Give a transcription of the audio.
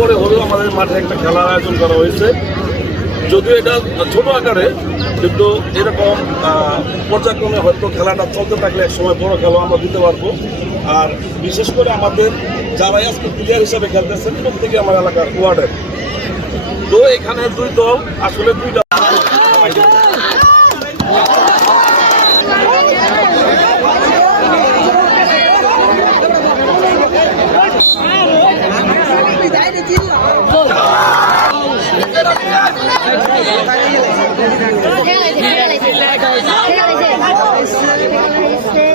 করে হলেও আমাদের মাঠে একটা খেলার আয়োজন করা হয়েছে। যদিও এটা ছোট আকারে, কিন্তু এরকম পর্যায়ক্রমে হয়তো খেলাটা চলতে থাকলে এক সময় বড় খেলা আমরা দিতে পারবো। আর বিশেষ করে আমাদের যারা আজকে প্লেয়ার হিসাবে খেলতেছেন প্রত্যেকে আমার এলাকার ওয়ার্ডের। তো এখানে দুই দল আসলে দুইটা ঠিক আছে